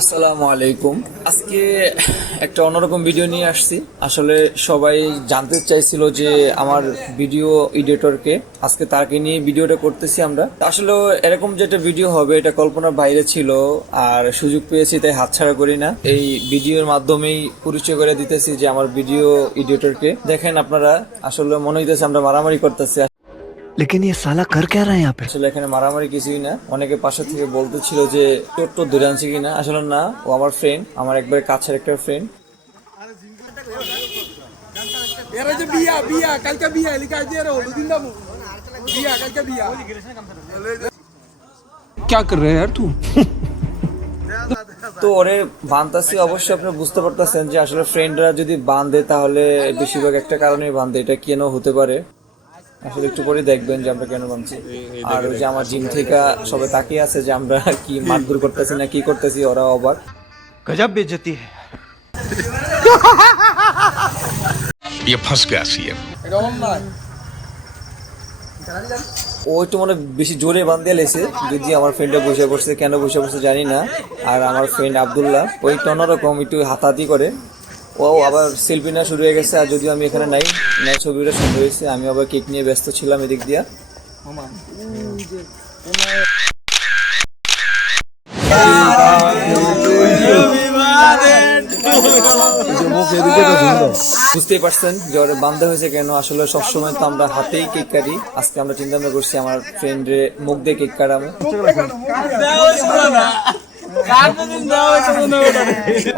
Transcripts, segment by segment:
আসসালামু আলাইকুম। আজকে একটা অন্যরকম ভিডিও নিয়ে আসছি। আসলে সবাই জানতে চাইছিল যে আমার ভিডিও এডিটরকে, আজকে তাকে নিয়ে ভিডিওটা করতেছি আমরা। আসলে এরকম যেটা ভিডিও হবে এটা কল্পনার বাইরে ছিল, আর সুযোগ পেয়েছি তাই হাতছাড়া করি না। এই ভিডিওর মাধ্যমেই পরিচয় করে দিতেছি যে আমার ভিডিও এডিটরকে। দেখেন আপনারা, আসলে মনে হইতেছে আমরা মারামারি করতেছি। लेकिन ये साला कर क्या रहा है यहाँ पे। আসলে এখানে মারামারি কিছুই না। অনেকে পাশে থেকে বলতেছিল যে চোট ধরে আনছে কিনা, আসলে না, ও আমার ফ্রেন্ড, আমার একবারে কাছের একটা ফ্রেন্ড। এরা যে বিয়া বিয়া কালকে বিয়া লিখা আছে এরা হলুদ দিন দামু বিয়া কালকে বিয়া क्या कर रहे हैं यार तू। তো ওরে বানতাছি, অবশ্যই আপনারা বুঝতে পারতেছেন যে আসলে ফ্রেন্ডরা যদি বাঁধে তাহলে বেশিরভাগ একটা কারণেই বাঁধে। এটা কেন হতে পারে আসলে একটু পরে দেখবেন যে আমরা কেন বানছি। আর ওই যে আমার জিম থেকে সবাই তাকিয়ে আছে যে আমরা কি মারধর করতেছি না কি করতেছি, ওরা অবাক। गजब बेइज्जती है। ये फंस गया सीएम। এটা অন্যায় ও একটু মনে বেশি জোরে বাঁধ দিয়ে লেছে, যদি আমার ফ্রেন্ডে বসে পড়ছে, কেন বসে পড়ছে জানি না। আর আমার ফ্রেন্ড আব্দুল্লাহ ও একটু অন্যরকম, একটু হাতাহাতি করে। ও আবার সেলফি নেওয়া শুরু হয়ে গেছে। আর যদিও আমি এখানে নাই, ছবিটা সুন্দর হয়েছে। আমি আবার কেক নিয়ে ব্যস্ত ছিলাম এদিক দিয়া। বুঝতেই পারছেন যে ওরে বান্ধা হয়েছে কেন। আসলে সবসময় তো আমরা হাতেই কেক কাটি, আজকে আমরা চিন্তা ভাবনা করছি আমার ফ্রেন্ডে মুখ দিয়ে কেক কাটাবো।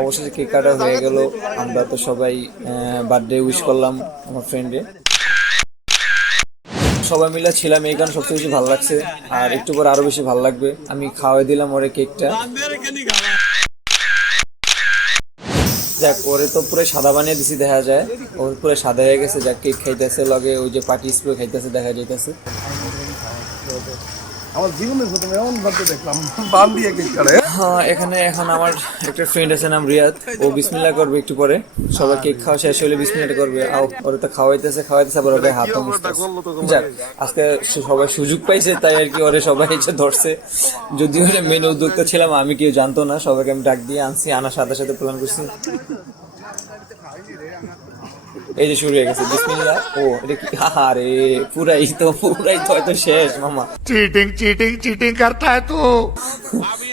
অবশেষে কেক কাটা হয়ে গেল। আমরা তো সবাই বার্থডে উইশ করলাম আমার ফ্রেন্ডে, সবাই মিলে ছিলাম, এই কারণে সবচেয়ে বেশি ভালো লাগছে। আর একটু পর আরো বেশি ভালো লাগবে। আমি খাওয়াই দিলাম ওরে কেকটা। যাক, ওরে তো পুরো সাদা বানিয়ে দিছি, দেখা যায় ওর পুরো সাদা হয়ে গেছে। যাক, কেক খাইতেছে, লগে ওই যে পার্টি স্প্রে খাইতেছে দেখা যাইতেছে। আমার জীবনের প্রথম এমন ভাবে দেখলাম বান দিয়ে কেক কাটে। হ্যাঁ, এখানে এখন আমার একটা ফ্রেন্ড আছে নাম রিয়াদ, ও বিসমিল্লাহ করবে একটু পরে। সবাই কেক খাওয়া শেষ হলে বিসমিল্লাহ করবে। ওরা তো খাওয়াইতেছে আবার ওকে হাত মুছতেছে। যাক, আজকে সবাই সুযোগ পাইছে তাই আর কি ওরে সবাই এসে ধরছে। যদিও মেন উদ্যোক্তা ছিলাম আমি, কেউ জানতো না, সবাইকে আমি ডাক দিয়ে আনছি, আনার সাথে সাথে প্ল্যান করছি। এই যে শুরু হয়ে গেছে বিসমিল্লাহ। ও এটা কি, আরে পুরাই তো হয়তো শেষ মামা। चीटिंग चीटिंग चीटिंग करता है तू।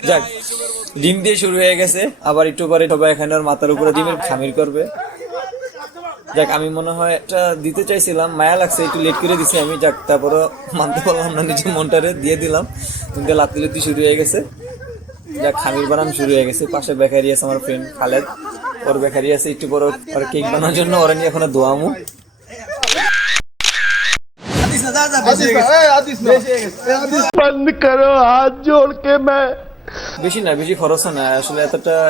যাক, ডিম দিয়ে শুরু হয়ে গেছে। আবার একটু পরে সবাই এখানে ওর মাথার উপরে ডিমের খামির করবে। যাক, আমি মনে হয় এটা দিতে চাইছিলাম, মায়া লাগছে, একটু লেট করে দিছি আমি। যাক, তারপরও মানতে পারলাম না, নিজের মনটারে দিয়ে দিলাম। কিন্তু লাত্তি শুরু হয়ে গেছে। যাক, খামির বানানো শুরু হয়ে গেছে। পাশে বেকারি আছে আমার ফ্রেন্ড খালেদ, ওর বেকারি আছে। একটু পর ওর কেক বানানোর জন্য ওরা নিয়ে এখন দোয়ামু। बंद करो हाथ जोड़ के मैं। বেশি না, বেশি খরচ না আসলে,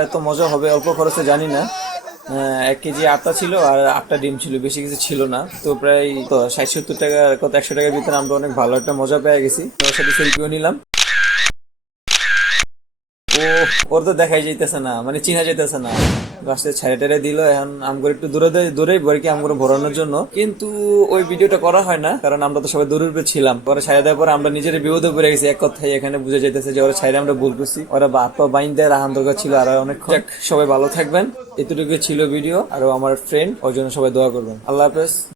এত মজা হবে অল্প খরচে জানি না। 1 কেজি আটা ছিল আর 8টা ডিম ছিল, বেশি কিছু ছিল না। তো প্রায় তো 60-70 টাকা, কত 100 টাকার ভিতরে আমরা অনেক ভালো একটা মজা পেয়ে গেছি। ওর সাথে সেলফিও নিলাম। ওর তো দেখাই যাইতেছে না, মানে চিনা যাইতেছে না। গাছে ছাড়ে টাড়ে দিল। এখন আমগুলো একটু দূরে কি আমগুলো ভরানোর জন্য, কিন্তু ওই ভিডিওটা করা হয় না, কারণ আমরা তো সবাই দূরের উপরে ছিলাম। পরে ছাড়ে দেওয়ার পর আমরা নিজের বিপদে পড়ে গেছি। এক কথায় এখানে বুঝে যাইতেছে যে ওরা ছাড়ে আমরা ভুল করছি। ওরা বাপ বাইন দেয় রাহান দরকার ছিল। আর অনেক সবাই ভালো থাকবেন। এতটুকু ছিল ভিডিও। আর আমার ফ্রেন্ড, ওই জন্য সবাই দোয়া করবেন। আল্লাহ হাফেজ।